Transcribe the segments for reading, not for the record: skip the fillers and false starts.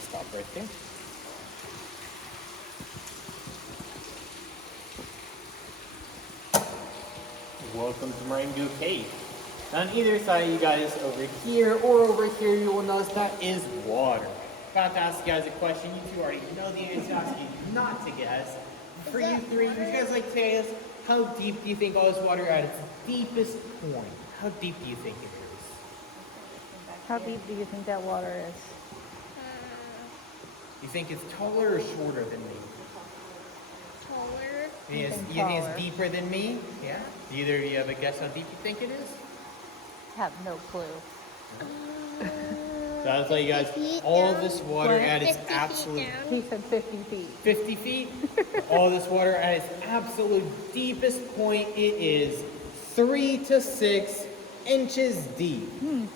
stop right there. Welcome to Marengo Cave. On either side of you guys, over here or over here, you will notice that is water. About to ask you guys a question. You two already know the answer. Ask you not to guess. For you three, would you guys like to tell us how deep do you think all this water at its deepest point? How deep do you think it is? How deep do you think that water is? You think it's taller or shorter than me? Taller. You think it's deeper than me? Yeah. Do either of you have a guess how deep you think it is? Have no clue. So I'll tell you guys, all this water at its 50 absolute... feet down. He said 50 feet. 50 feet? All this water at its absolute deepest point, it is 3 to 6 inches deep.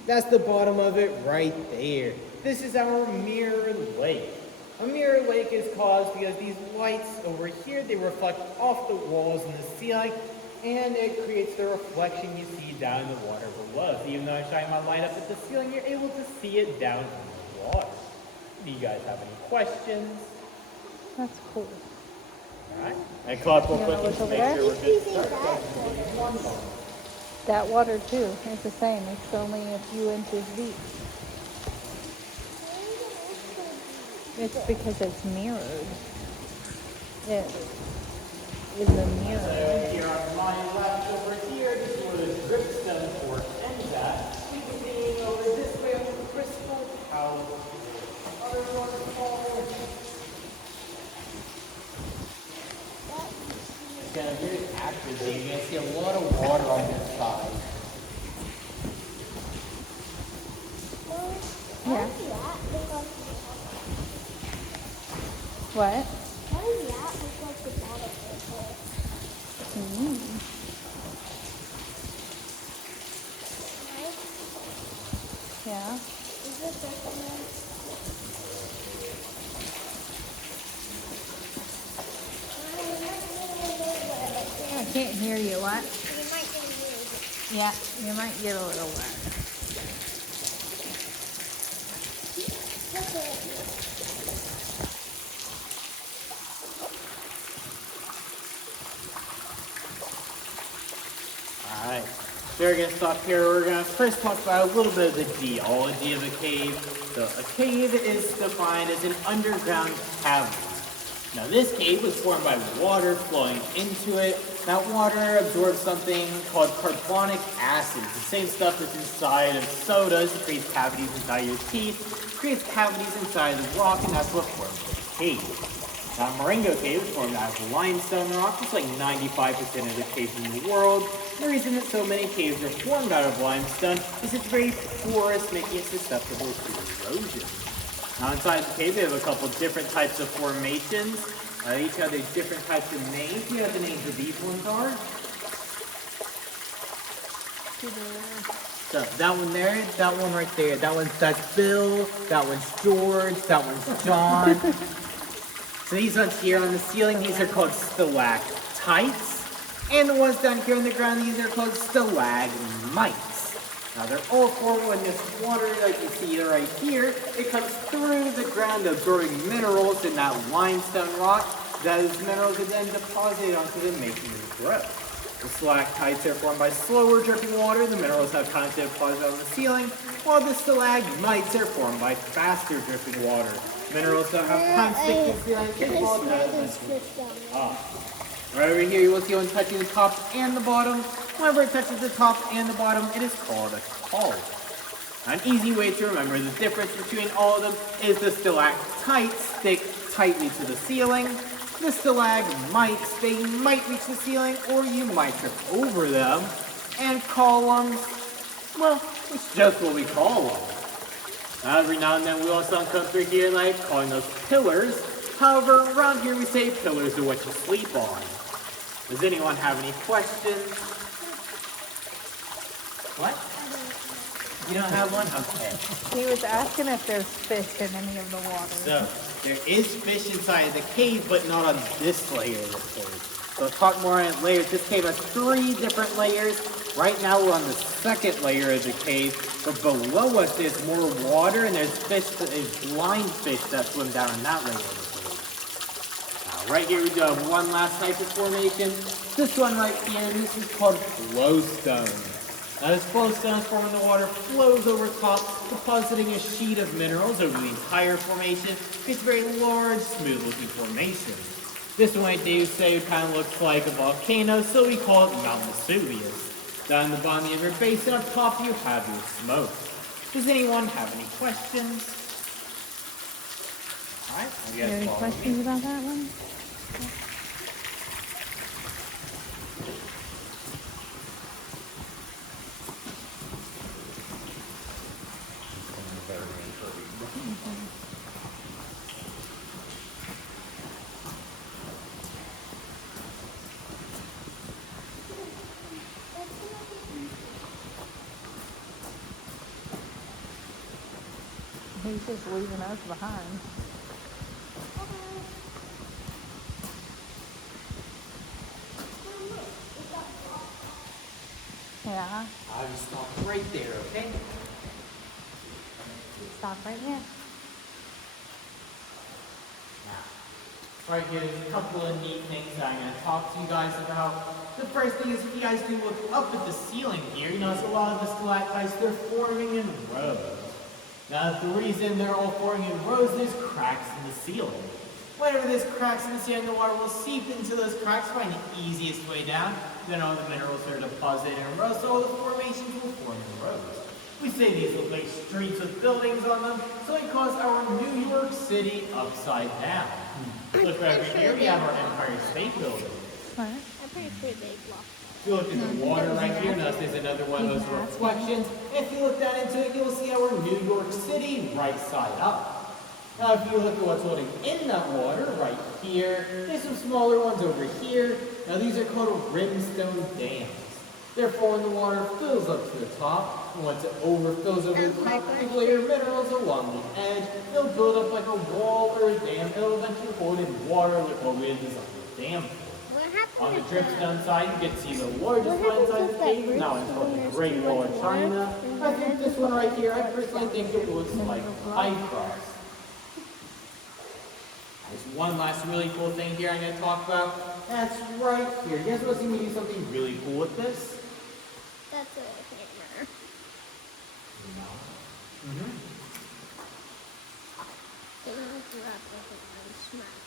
That's the bottom of it right there. This is our mirror lake. A mirror lake is caused because these lights over here, they reflect off the walls and the ceiling, and it creates the reflection you see down in the water below. So even though I shine my light up at the ceiling, you're able to see it down in the water. Do you guys have any questions? That's cool. Alright. And clap real You quick wanna just look to make over sure we're there? good to start. That water too is the same. It's only a few inches deep. It's because it's mirrored. It is a mirror. So here on my left over here, this is where the dripstone fork ends at. We can be over this way with the crystal house. Other waterfall. It's gonna be very active. You're gonna see a lot of water on this side. Yeah. What? Yeah. I can't hear you. What? Yeah, you might get a little wet. Alright, so we're going to stop here. We're going to first talk about a little bit of the geology of a cave. So a cave is defined as an underground cavern. Now this cave was formed by water flowing into it. That water absorbs something called carbonic acid. The same stuff that's inside of sodas. It creates cavities inside your teeth, creates cavities inside the rock, and that's what forms the cave. Now, Marengo Cave is formed out of limestone rock, just like 95% of the caves in the world. The reason that so many caves are formed out of limestone is it's very porous, making it susceptible to erosion. Now, inside the cave, we have a couple different types of formations. Each have their different types of names. You know what the names of these ones are? So, that one there, that one right there, that's Bill, that one's George, that one's John. So these ones here on the ceiling, these are called stalactites. And the ones down here on the ground, these are called stalagmites. Now they're all formed when this water, like you see right here, it comes through the ground absorbing minerals in that limestone rock. Those minerals are then deposited onto them, making them grow. The stalactites are formed by slower dripping water. The minerals have time to deposit on the ceiling, while the stalagmites are formed by faster dripping water. Minerals don't have time to stick to the ceiling. Right over here, you will see one touching the top and the bottom. Whenever it touches the top and the bottom, it is called a cauldron. An easy way to remember the difference between all of them is the stalactites stick tightly to the ceiling. The stalagmites, they might reach the ceiling, or you might trip over them. And columns, well, it's just what we call them. Every now and then we also come through here like calling those pillars. However, around here we say pillars are what you sleep on. Does anyone have any questions? What? You don't have one? Okay. He was asking if there's fish in any of the water. So, there is fish inside of the cave, but not on this layer of the cave. So let's talk more on layers. This cave has 3 different layers. Right now we're on the second layer of the cave, but below us there's more water and there's blind fish that swim down in that layer of the cave. Now right here we do have one last type of formation. This one right here, this is called flowstone. Now this flowstone is formed when the water flows over top, depositing a sheet of minerals over the entire formation. It's a very large, smooth-looking formation. This one I do say kind of looks like a volcano, so we call it Mount Vesuvius. Down the bottom of your basin, up top you have your smoke. Does anyone have any questions? All right, Do you have any questions about that one? He's just leaving us behind. Yeah. I'll just stop right there, okay? Stop right here. Now, right here, there's a couple of neat things that I'm going to talk to you guys about. The first thing is if you guys do look up at the ceiling here, you notice a lot of the stalactites, they're forming in rows. Now, the reason they're all forming in rows, there's cracks in the ceiling. Whenever there's cracks in the ceiling, the water will seep into those cracks, find the easiest way down. Then all the minerals are deposited in rows, so all the formations will form in rows. We say these look like streets with buildings on them, so we call our New York City upside down. Look right over here, we have our Empire State Building. What? I'm pretty sure they blocked. If you look at the water right here, notice there's another one of those reflections. If you look down into it, you'll see our New York City right side up. Now, if you look at what's holding in that water right here, there's some smaller ones over here. Now, these are called rimstone dams. Therefore, when the water fills up to the top, and once it overfills over the top, they layer minerals along the edge. They'll build up like a wall or a dam. It'll eventually hold in water like what we had designed a dam for. On the dripstone side, you can see the largest one inside the cave. Now it's called the Great Wall of China. I think this one right here, I personally think it looks like Bifrost. There's one last really cool thing here I'm going to talk about. That's right here. You guys want to see me do something really cool with this? That's a hammer. No. It's wrapped up in smash.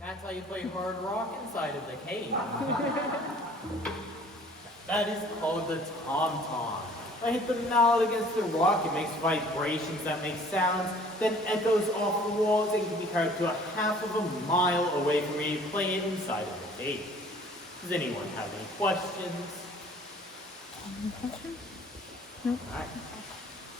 That's how you play hard rock inside of the cave. That is called the tom-tom. I hit the mallet against the rock, it makes vibrations that make sounds, then echoes off the walls and can be heard to a half of a mile away from where you play it inside of the cave. Does anyone have any questions? Any questions? Alright.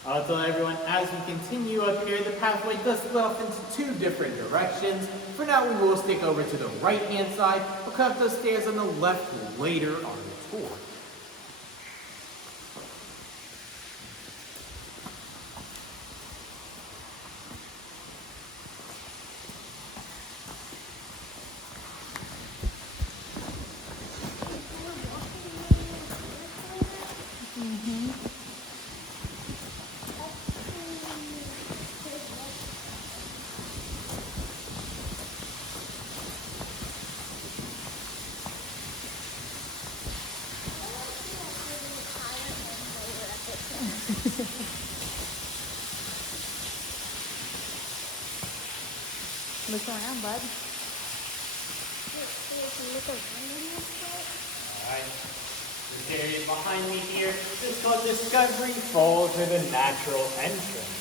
I'll tell everyone, as we continue up here, the pathway does split off into two different directions. For now, we will stick over to the right-hand side. We'll come up those stairs on the left later on the tour. Look around, bud. Alright. This area behind me here is called Discovery Falls, or the natural entrance.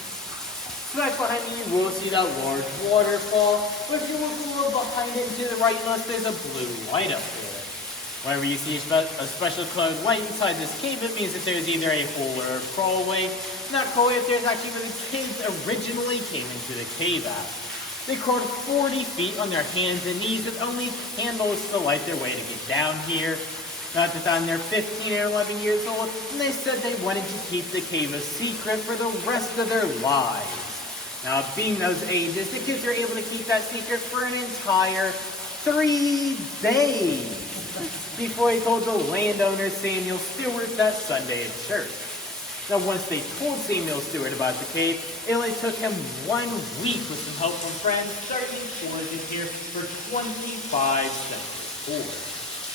So right behind me, you will see that large waterfall. But if you look a little behind it to the right, notice there's a blue light up there. Whenever you see a special colored light inside this cave, it means that there's either a hole or a crawlway. That crawlway up there is actually where the kids originally came into the cave at. They crawled 40 feet on their hands and knees with only candles to light their way to get down here. Now at the time they're 15 or 11 years old, and they said they wanted to keep the cave a secret for the rest of their lives. Now, being those ages, the kids are able to keep that secret for an entire 3 days before he told the landowner Samuel Stewart that Sunday at church. Now, once they told Samuel Stewart about the cave, it only took him 1 week with some help from friends, starting foraging here for 25 cents a tour.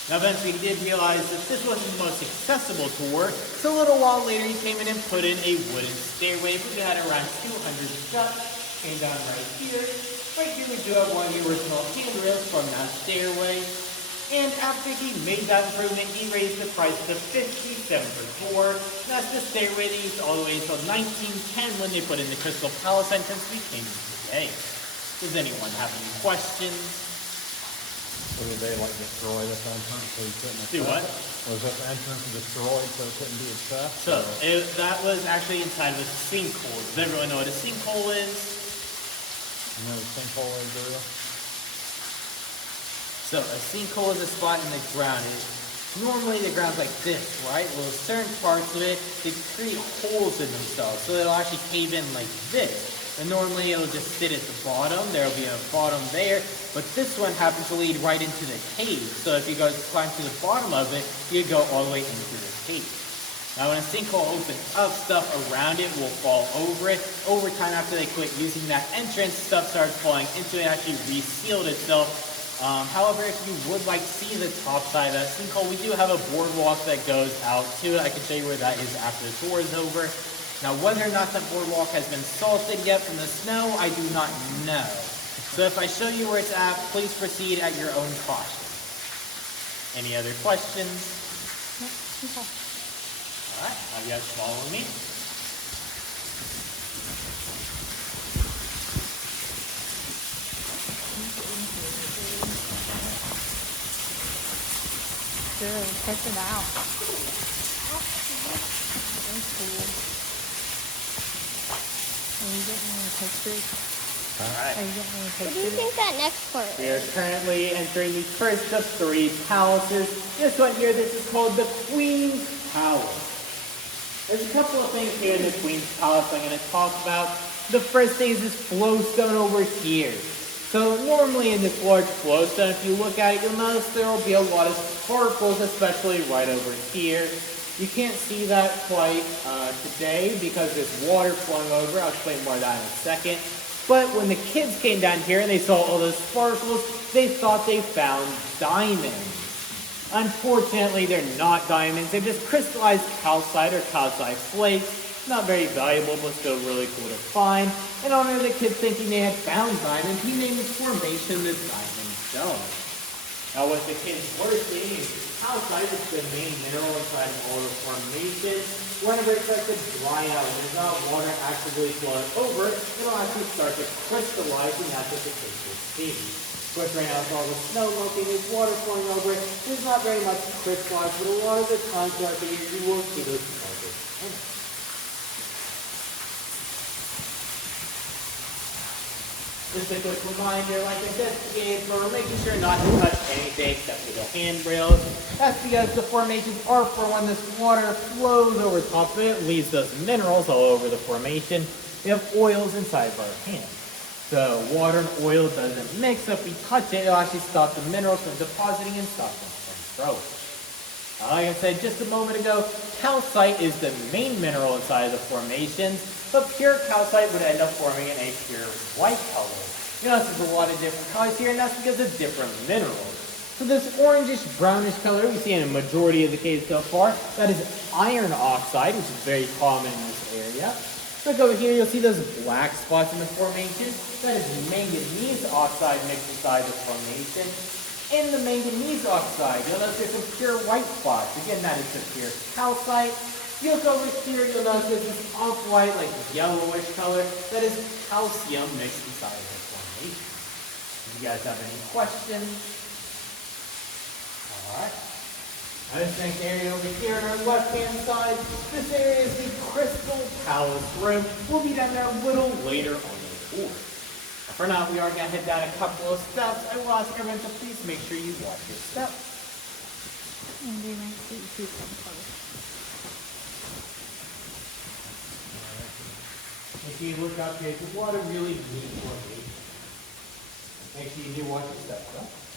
Now, eventually he did realize that this wasn't the most accessible tour, so a little while later he came in and put in a wooden stairway. We had around 200 steps, came down right here. Right here we do have one of the original handrails from that stairway. And after he made that improvement, he raised the price to $57 per tour. And that's the stairway they used all the way until 1910 when they put in the Crystal Palace entrance we came in today. Does anyone have any questions? So did they like destroy this entrance so you couldn't access? Do what? Was this entrance destroyed so it couldn't be accessed? So that was actually inside of a sinkhole. Does everyone know what a sinkhole is? You know the sinkhole is there? So a sinkhole is a spot in the ground. Normally the ground's like this, right? Well, certain parts of it, they create holes in themselves. So it'll actually cave in like this. And normally it'll just sit at the bottom. There'll be a bottom there. But this one happens to lead right into the cave. So if you go climb to the bottom of it, you go all the way into the cave. Now when a sinkhole opens up, stuff around it will fall over it. Over time, after they quit using that entrance, stuff started falling into it, actually resealed itself. However, if you would like to see the top side of that sinkhole, we do have a boardwalk that goes out to it. I can show you where that is after the tour is over. Now, whether or not that boardwalk has been salted yet from the snow, I do not know. So if I show you where it's at, please proceed at your own caution. Any other questions? All right, now you guys follow me. Sure, check it out. Very cool. Are you getting any pictures? All right. Are you getting any What do you pictures? think that next part We are is? currently entering the first of 3 palaces. This one here, this is called the Queen's Palace. There's a couple of things here in the Queen's Palace I'm going to talk about. The first thing is this flowstone over here. So normally in this large flowstone, if you look at it, you'll notice there will be a lot of sparkles, especially right over here. You can't see that quite today because there's water flowing over. I'll explain more of that in a second. But when the kids came down here and they saw all those sparkles, they thought they found diamonds. Unfortunately, they're not diamonds. They're just crystallized calcite or calcite flakes. Not very valuable, but still really cool to find. In honor of the kids thinking they had found diamonds, he named this formation the Diamond Dome. Now, what the kids were seeing is calcite is the main mineral inside of all the formations. Whenever it starts to dry out and there's not water actively flowing over, it'll actually start to crystallize, and that's what the kids will see. Of course, right now, with all the snow melting, there's water flowing over it. There's not very much crystallized, but a lot of the times throughout the year, you will see those sparkles in it. Just a quick reminder, like I said, for making sure not to touch anything except for the handrails. That's because the formations are for when this water flows over top of it, leaves those minerals all over the formation. We have oils inside of our hands. So water and oil doesn't mix, so if we touch it, it'll actually stop the minerals from depositing and stop them from growing. Like I said just a moment ago, calcite is the main mineral inside of the formations, but pure calcite would end up forming in a pure white color. You notice there's a lot of different colors here, and that's because of different minerals. So this orangish, brownish color we see in a majority of the caves so far, that is iron oxide, which is very common in this area. Look over here, you'll see those black spots in the formation. That is manganese oxide mixed inside the formation. In the manganese oxide, you'll notice there's some pure white spots. Again, that is the pure calcite. You look over here, you'll notice there's this off-white, like yellowish color. That is calcium mixed inside the formation. Do you guys have any questions? All right. Now this next area over here on our left-hand side, this area is the Crystal Palace room. We'll be down there a little later on the tour. For now, we are going to head down a couple of steps. I will ask everyone to please make sure you watch your steps. And they might see some color. Make sure you look up here. There's a lot of really neat looking. Make sure you do watch your step, though.